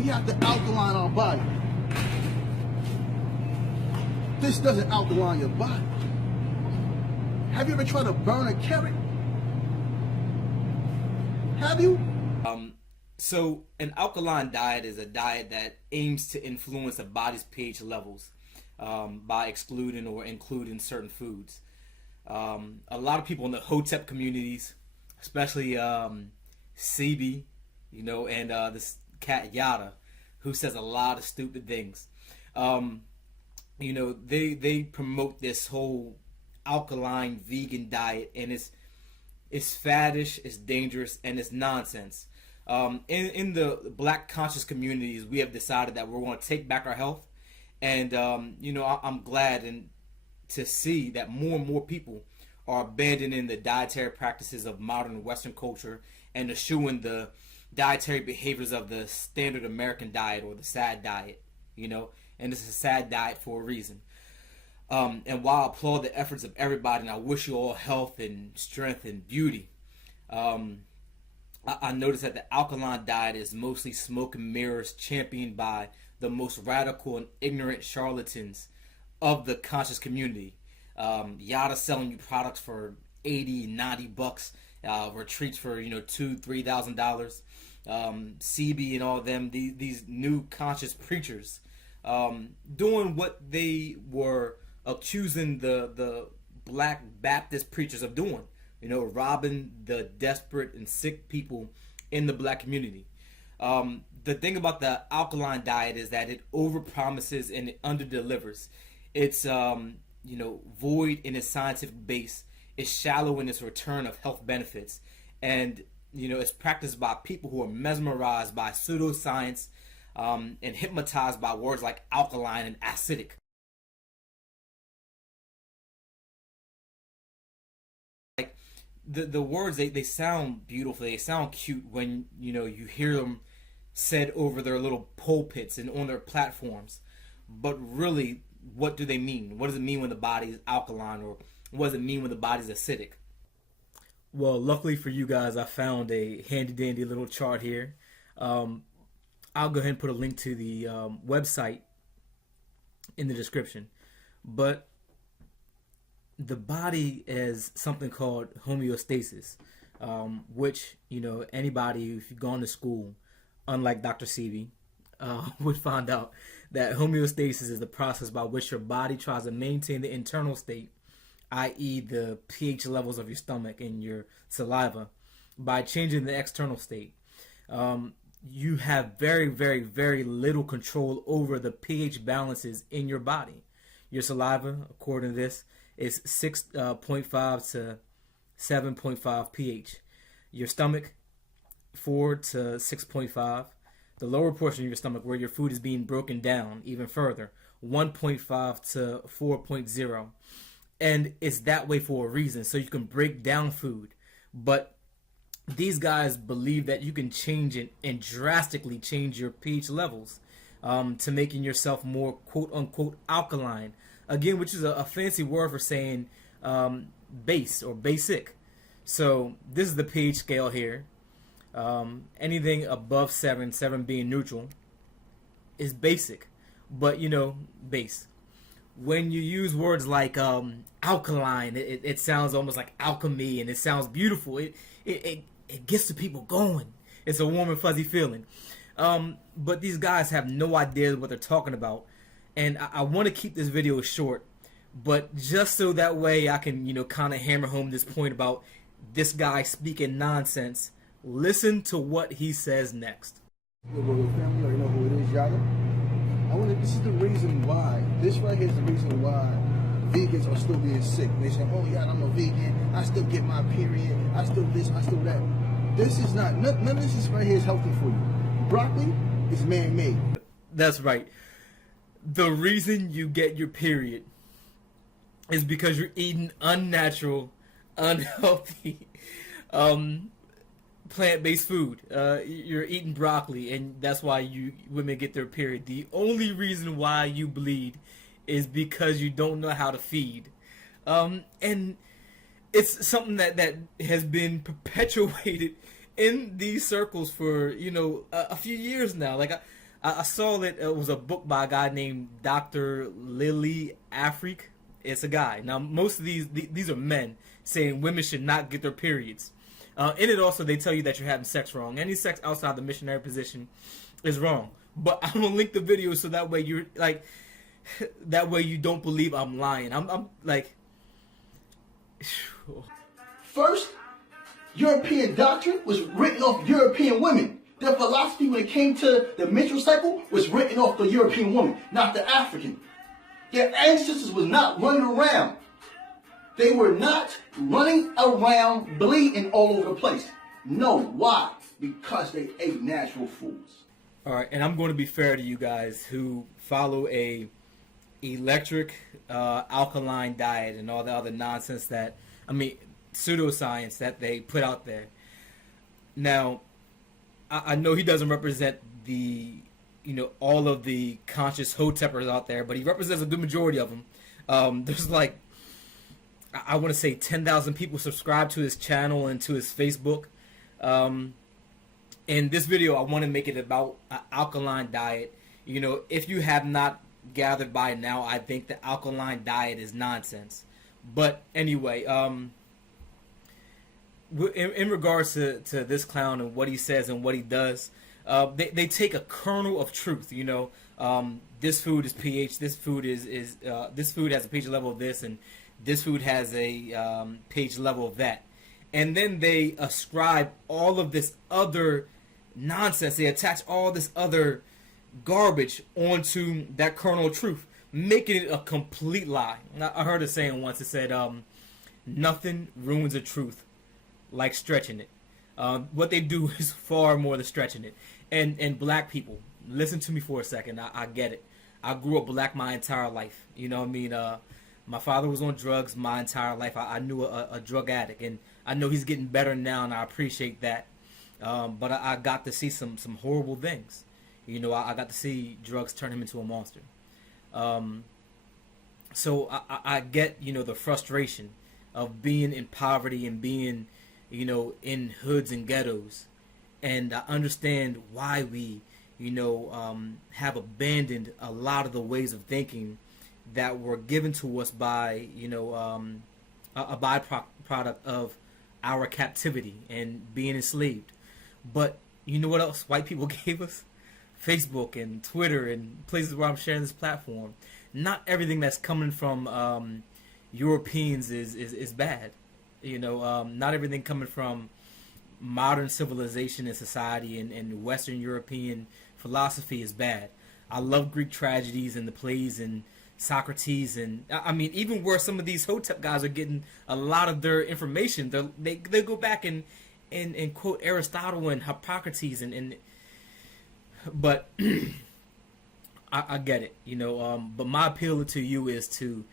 We have to alkaline our body. This doesn't alkaline your body. Have you ever tried to burn a carrot? Have you? So an alkaline diet is a diet that aims to influence a body's pH levels by excluding or including certain foods. A lot of people in the Hotep communities, especially CB, and this cat Yada, who says a lot of stupid things. They promote this whole alkaline vegan diet, and it's faddish, it's dangerous, and it's nonsense. In the black conscious communities, we have decided that we're going to take back our health, and I'm glad to see that more and more people are abandoning the dietary practices of modern Western culture and eschewing the dietary behaviors of the standard American diet or the SAD diet, and this is a SAD diet for a reason. And while I applaud the efforts of everybody, and I wish you all health and strength and beauty, I noticed that the alkaline diet is mostly smoke and mirrors championed by the most radical and ignorant charlatans of the conscious community. Yada selling you products for $80, $90, retreats for $2,000-$3,000. CB and all of them, these new conscious preachers, doing what they were accusing the black Baptist preachers of doing, robbing the desperate and sick people in the black community. The thing about the alkaline diet is that it overpromises and it underdelivers. It's void in its scientific base. It's shallow in its return of health benefits, and it's practiced by people who are mesmerized by pseudoscience and hypnotized by words like alkaline and acidic. Like the words, they sound beautiful, they sound cute when you hear them said over their little pulpits and on their platforms, but really, what do they mean? What does it mean when the body is alkaline, or what does it mean when the body is acidic? Well, luckily for you guys, I found a handy dandy little chart here. I'll go ahead and put a link to the website in the description. But the body is something called homeostasis, which, anybody, if you've gone to school, unlike Dr. Sebi, would find out that homeostasis is the process by which your body tries to maintain the internal state, i.e. the pH levels of your stomach and your saliva, by changing the external state. You have very, very, very little control over the pH balances in your body. Your saliva, according to this, is 6.5 to 7.5 pH. Your stomach, 4 to 6.5. The lower portion of your stomach, where your food is being broken down even further, 1.5 to 4.0. And it's that way for a reason, so you can break down food. But these guys believe that you can change it and drastically change your pH levels to making yourself more quote-unquote alkaline. Again, which is a fancy word for saying base or basic. So this is the pH scale here. Anything above 7 being neutral, is basic. But, base. When you use words like alkaline, it sounds almost like alchemy, and it sounds beautiful. It gets the people going. It's a warm and fuzzy feeling. But these guys have no idea what they're talking about. And I want to keep this video short, but just so that way I can, kind of hammer home this point about this guy speaking nonsense. Listen to what he says next. Your family already know who it is, Yada. This is the reason why. This right here is the reason why vegans are still being sick. They say, "Oh yeah, I'm a vegan. I still get my period. I still this. I still that." This is not. None of this right here is healthy for you. Broccoli is man-made. That's right. The reason you get your period is because you're eating unnatural, unhealthy, plant-based food. You're eating broccoli, and that's why women get their period. The only reason why you bleed is because you don't know how to feed, and it's something that has been perpetuated in these circles for a few years now. Like I saw that it was a book by a guy named Dr. Lily Afrique. It's a guy. Now, most of these are men saying women should not get their periods. In it also, they tell you that you're having sex wrong. Any sex outside the missionary position is wrong. But I'm gonna link the video so that way you're like, that way you don't believe I'm lying. I'm like, First, European doctrine was written off European women. Their philosophy when it came to the menstrual cycle was written off the European woman, not the African. Their ancestors was not running around. They were not running around bleeding all over the place. No, why? Because they ate natural foods. all right, and I'm going to be fair to you guys who follow a electric alkaline diet and all the other nonsense that, I mean, pseudoscience that they put out there. Now, I know he doesn't represent the, all of the conscious hoteppers out there, but he represents a good majority of them. There's like, I want to say 10,000 people subscribe to his channel and to his Facebook. In this video, I want to make it about alkaline diet. If you have not gathered by now, I think the alkaline diet is nonsense. But anyway, in regards to this clown and what he says and what he does, they take a kernel of truth. This food is pH. This food this food has a pH level of this, and this food has a pH level of that. And then they ascribe all of this other nonsense. They attach all this other garbage onto that kernel of truth, making it a complete lie. I heard a saying once. It said, "Nothing ruins a truth like stretching it." What they do is far more than stretching it. And black people, listen to me for a second. I get it. I grew up black my entire life. You know what I mean? My father was on drugs my entire life. I knew a drug addict, and I know he's getting better now, and I appreciate that. But I got to see some horrible things. I got to see drugs turn him into a monster. So I get, the frustration of being in poverty and being, in hoods and ghettos. And I understand why we, have abandoned a lot of the ways of thinking that were given to us by, a byproduct of our captivity and being enslaved. But you know what else white people gave us? Facebook and Twitter and places where I'm sharing this platform. Not everything that's coming from Europeans is bad. Not everything coming from modern civilization and society and Western European philosophy is bad. I love Greek tragedies and the plays and Socrates, and I mean, even where some of these Hotep guys are getting a lot of their information, they go back and quote Aristotle and Hippocrates but I get it, but my appeal to you is to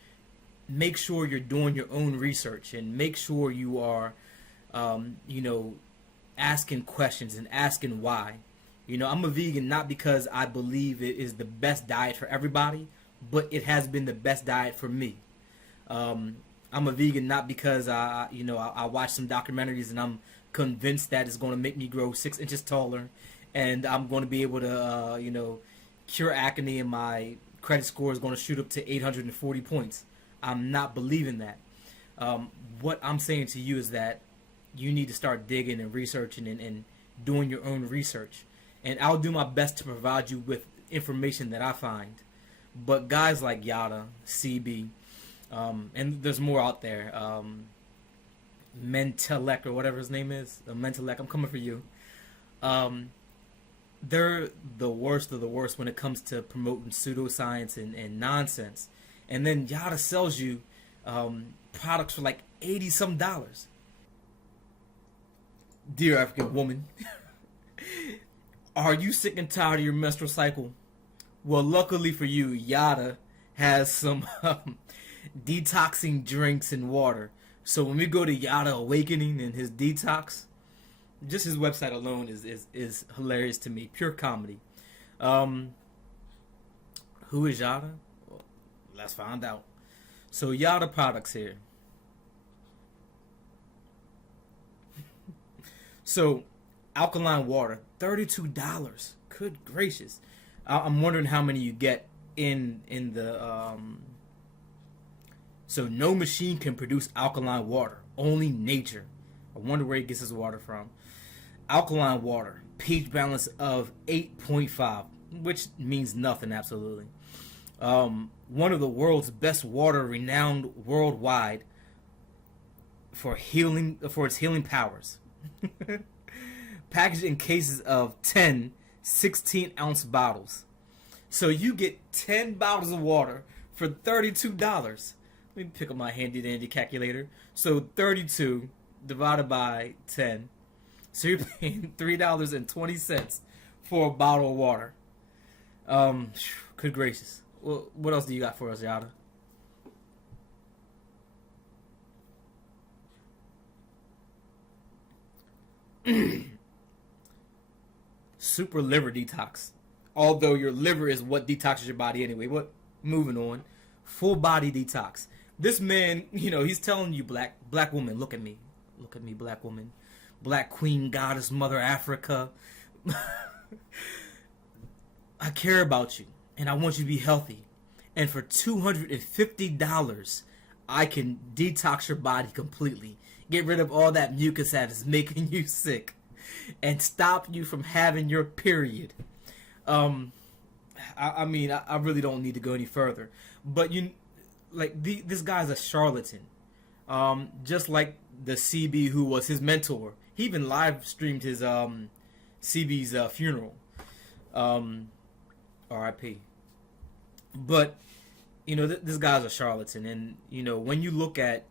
make sure you're doing your own research and make sure you are, asking questions and asking why. I'm a vegan not because I believe it is the best diet for everybody, but it has been the best diet for me. I'm a vegan not because I watch some documentaries and I'm convinced that it's going to make me grow 6 inches taller and I'm going to be able to, cure acne and my credit score is going to shoot up to 840 points. I'm not believing that. What I'm saying to you is that you need to start digging and researching and doing your own research. And I'll do my best to provide you with information that I find. But guys like Yada, CB, and there's more out there, Mentelek or whatever his name is, Mentelek, I'm coming for you. They're the worst of the worst when it comes to promoting pseudoscience and nonsense. And then Yada sells you products for like $80 some. Dear African woman, are you sick and tired of your menstrual cycle? Well, luckily for you, Yada has some detoxing drinks and water. So when we go to Yada Awakening and his detox, just his website alone is hilarious to me. Pure comedy. Who is Yada? Well, let's find out. So Yada products here. So alkaline water, $32. Good gracious. I'm wondering how many you get in the. So no machine can produce alkaline water. Only nature. I wonder where he gets his water from. Alkaline water, pH balance of 8.5, which means nothing absolutely. One of the world's best water, renowned worldwide for its healing powers. Packaged in cases of 10 16-ounce bottles. So you get 10 bottles of water for $32. Let me pick up my handy dandy calculator. So 32 divided by 10. So you're paying $3.20 for a bottle of water. Good gracious. Well, what else do you got for us, Yada? Super liver detox. Although your liver is what detoxes your body anyway. What? Moving on. Full body detox. This man, he's telling you, black woman, look at me, black woman, black queen, goddess, mother Africa. I care about you, and I want you to be healthy. And for $250, I can detox your body completely, get rid of all that mucus that is making you sick, and stop you from having your period. I mean, I really don't need to go any further. But this guy's a charlatan. Just like the CB who was his mentor. He even live streamed his CB's funeral. R.I.P. But this guy's a charlatan, and when you look at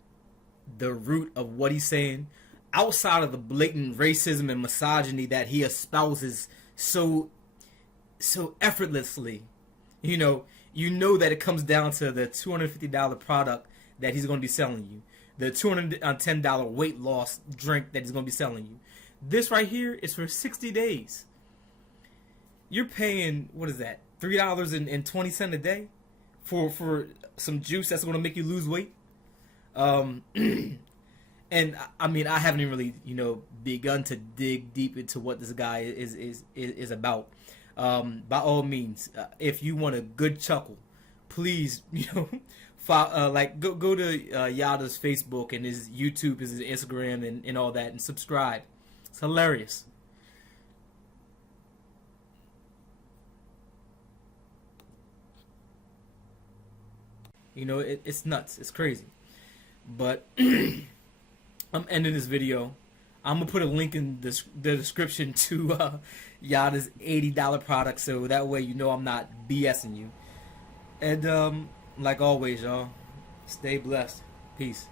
the root of what he's saying, outside of the blatant racism and misogyny that he espouses so effortlessly, you know that it comes down to the $250 product that he's going to be selling you, the $210 weight loss drink that he's going to be selling you. This right here is for 60 days. You're paying, what is that, $3.20 a day for some juice that's going to make you lose weight. And I mean, I haven't even really, begun to dig deep into what this guy is about. By all means, if you want a good chuckle, please, go to Yada's Facebook and his YouTube, his Instagram, and all that, and subscribe. It's hilarious. It's nuts. It's crazy. But I'm ending this video. I'm going to put a link in the description to Yada's $80 product, so that way I'm not BSing you. And like always, y'all, stay blessed. Peace.